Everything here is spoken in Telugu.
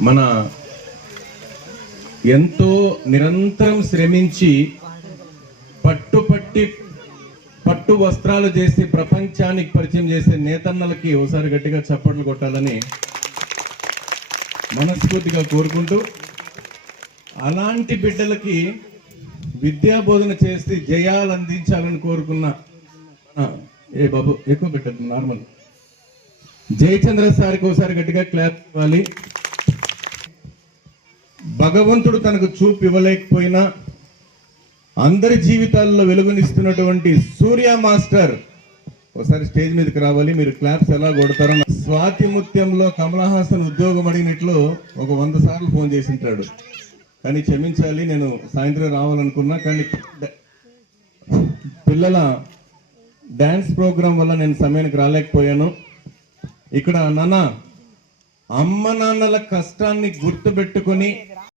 మన ఎంతో నిరంతరం శ్రమించి పట్టుపట్టి పట్టు వస్త్రాలు చేసి ప్రపంచానికి పరిచయం చేసే నేతన్నలకి ఒకసారి గట్టిగా చప్పట్లు కొట్టాలని మనస్ఫూర్తిగా కోరుకుంటూ అలాంటి బిడ్డలకి విద్యా బోధన చేసి జయాలు అందించాలని కోరుకున్న ఏ బాబు ఎక్కువ పెట్టద్దు నార్మల్. జయచంద్ర సార్కి ఒకసారి గట్టిగా క్లాప్ ఇవ్వాలి. భగవంతుడు తనకు చూపు ఇవ్వలేకపోయినా అందరి జీవితాల్లో వెలుగునిస్తున్నటువంటి సూర్య మాస్టర్ ఒకసారి స్టేజ్ మీదకి రావాలి. మీరు క్లాప్స్ ఎలా కొడతారో స్వాతి ముత్యంలో కమలహాసన్ ఉద్యోగం అడిగినట్లు ఒక వంద సార్లు ఫోన్ చేసింటాడు కానీ క్షమించాలి నేను సాయంత్రం రావాలనుకున్నా కానీ పిల్లల డ్యాన్స్ ప్రోగ్రాం వల్ల నేను సమయానికి రాలేకపోయాను. ఇక్కడ నాన్న అమ్మ నాన్నల కష్టాన్ని గుర్తుపెట్టుకొని